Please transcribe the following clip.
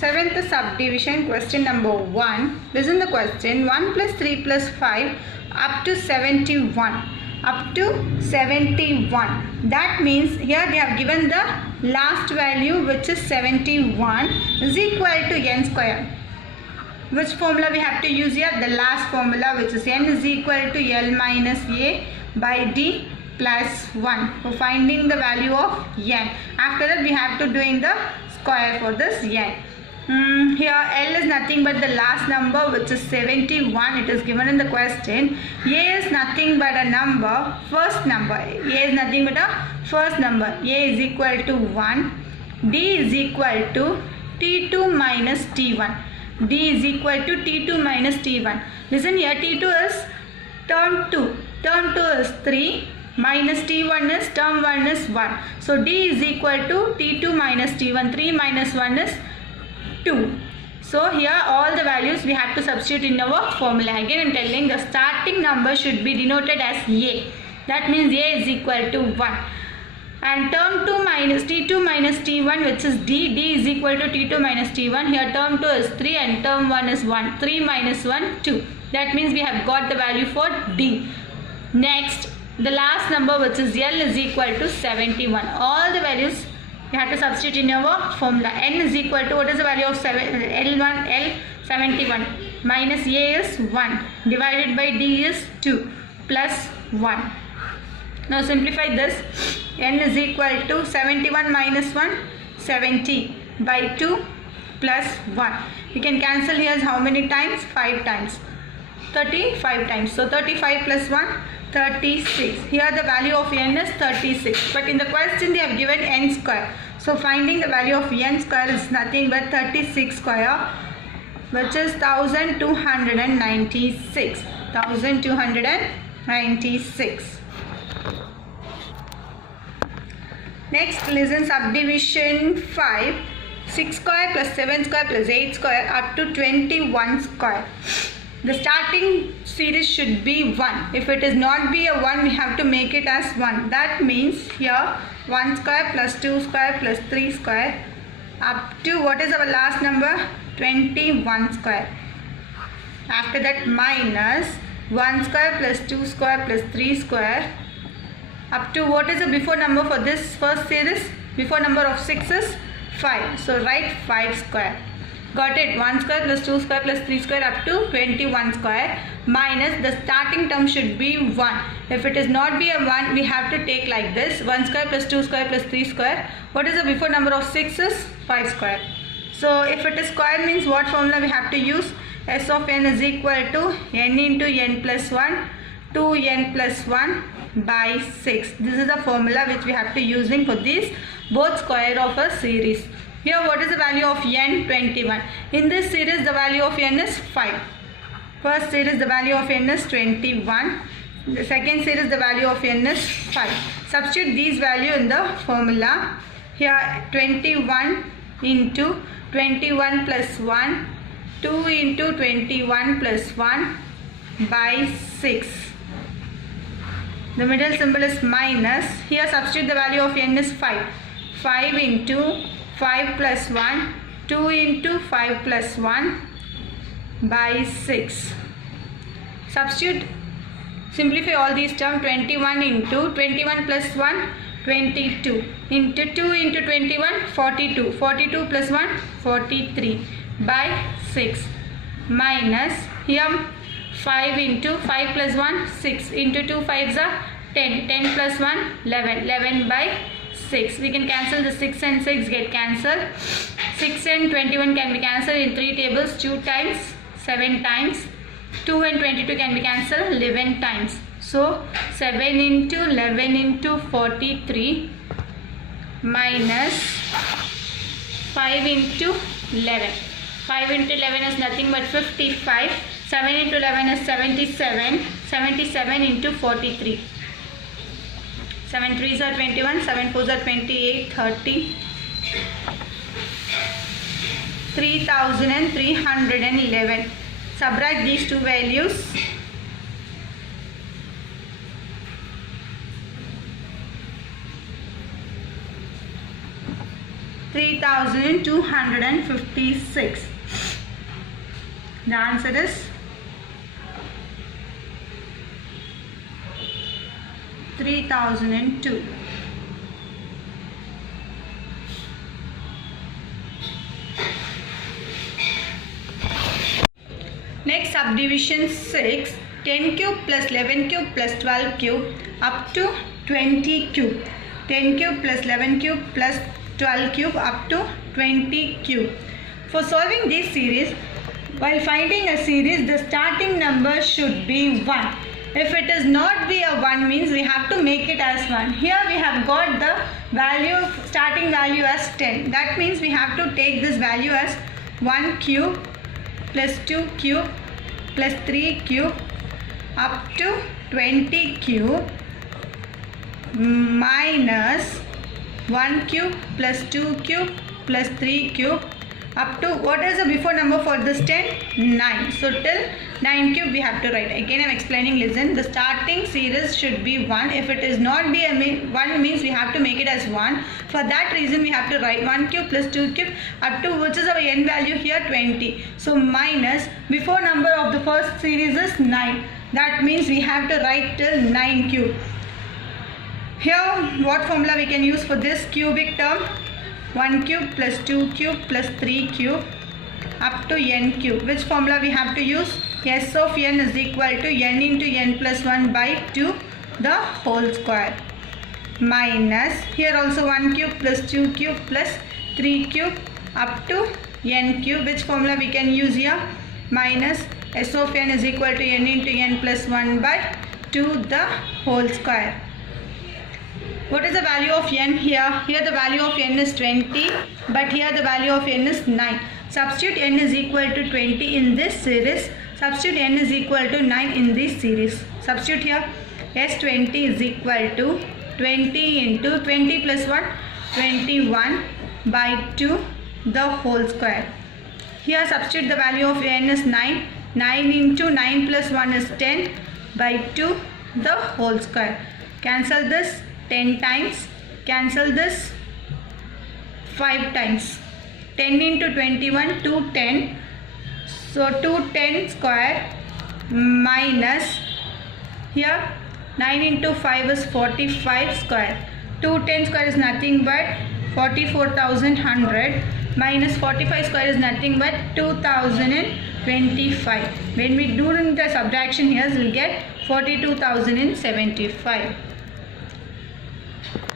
Seventh subdivision, question number 1. Listen the question. 1 plus 3 plus 5 up to 71. Up to 71. That means here they have given the last value, which is 71, is equal to n square. Which formula we have to use here? The last formula, which is n is equal to L minus A by D plus 1 for finding the value of n. After that we have to doing the square for this n. Here L is nothing but the last number, which is 71. It is given in the question. A is nothing but a number, first number. A is nothing but a first number. A is equal to 1. D is equal to T2 minus T1. D is equal to T2 minus T1. Listen here, T2 is term 2. Term 2 is 3. Minus T1 is term 1 is 1. So D is equal to T2 minus T1. 3 minus 1 is 2. So here all the values we have to substitute in our formula. Again I am telling the starting number should be denoted as A. That means A is equal to 1. And term 2 minus T2 minus T1, which is D. D is equal to T2 minus T1. Here term 2 is 3 and term 1 is 1. 3 minus 1, 2. That means we have got the value for D. Next, the last number, which is L, is equal to 71. All the values we have to substitute in our formula. N is equal to, what is the value of L1? L, 71. Minus A is 1. Divided by D is 2. Plus 1. Now simplify this. N is equal to 71 minus 1, 70 by 2 plus 1. We can cancel here how many times? 5 times. 35 times. So 35 plus 1, 36. Here the value of n is 36. But in the question they have given n square. So finding the value of n square is nothing but 36 square, which is 1296. 1296. Next, listen subdivision 5. 6 square plus 7 square plus 8 square up to 21 square. The starting series should be 1. If it is not be a 1, we have to make it as 1. That means here 1 square plus 2 square plus 3 square up to, what is our last number? 21 square. After that minus 1 square plus 2 square plus 3 square up to, what is the before number for this first series? Before number of 6 is 5. So write 5 square. Got it? 1 square plus 2 square plus 3 square up to 21 square minus the starting term should be 1. If it is not be a 1, we have to take like this. 1 square plus 2 square plus 3 square. What is the before number of 6 is 5 square. So if it is square means what formula we have to use? S of n is equal to n into n plus 1 2n plus 1 by 6. This is the formula which we have to using for these both square of a series. Here what is the value of n? 21. In this series the value of n is 5. First series the value of n is 21. The second series the value of n is 5. Substitute these value in the formula. Here 21 into 21 plus 1, 2 into 21 plus 1 by 6. The middle symbol is minus. Here substitute the value of n is 5. 5 into 5 plus 1, 2 into 5 plus 1 by 6. Substitute, simplify all these terms. 21 into 21 plus 1, 22. Into 2 into 21, 42. 42 plus 1, 43 by 6. Minus, here 5 into 5 plus 1, 6. Into 2 5s are 10. 10 plus 1, 11. 11 by 6. We can cancel the 6 and 6 get cancelled. 6 and 21 can be cancelled in 3 tables 2 times, 7 times. 2 and 22 can be cancelled 11 times. So 7 into 11 into 43 minus 5 into 11. 5 into 11 is nothing but 55. 7 into 11 is 77. 77 into 43. 7 3s are 21, 7 4s are 28, 30. 3311. Subtract these two values. 3256. The answer is 3002. Next, subdivision 6, 10 cube plus 11 cube plus 12 cube up to 20 cube. 10 cube plus 11 cube plus 12 cube up to 20 cube. For solving this series, while finding a series, the starting number should be 1. If it is not be a 1, means we have to make it as 1. Here we have got the value, starting value as 10. That means we have to take this value as 1 cube plus 2 cube plus 3 cube up to 20 cube minus 1 cube plus 2 cube plus 3 cube up to, what is the before number for this 10? 9. So till 9 cube we have to write. Again I am explaining, listen. The starting series should be 1. If it is not be a 1, means we have to make it as 1. For that reason we have to write 1 cube plus 2 cube up to, which is our n value here, 20. So minus, before number of the first series is 9. That means we have to write till 9 cube. Here what formula we can use for this cubic term? 1 cube plus 2 cube plus 3 cube up to n cube. Which formula we have to use? S of n is equal to n into n plus 1 by 2 the whole square minus, here also 1 cube plus 2 cube plus 3 cube up to n cube. Which formula we can use here? Minus S of n is equal to n into n plus 1 by 2 the whole square. What is the value of n here? Here the value of n is 20, but here the value of n is 9. Substitute n is equal to 20 in this series. Substitute n is equal to 9 in this series. Substitute here. S20 is equal to 20 into 20 plus 1, 21 by 2 the whole square. Here substitute the value of n is 9. 9 into 9 plus 1 is 10 by 2 the whole square. Cancel this 10 times. Cancel this 5 times. 10 into 21, 210. So 210 square minus, here 9 into 5 is 45 square. 210 square is nothing but 44,100 minus 45 square is nothing but 2025. When we do the subtraction here, we will get 42,075.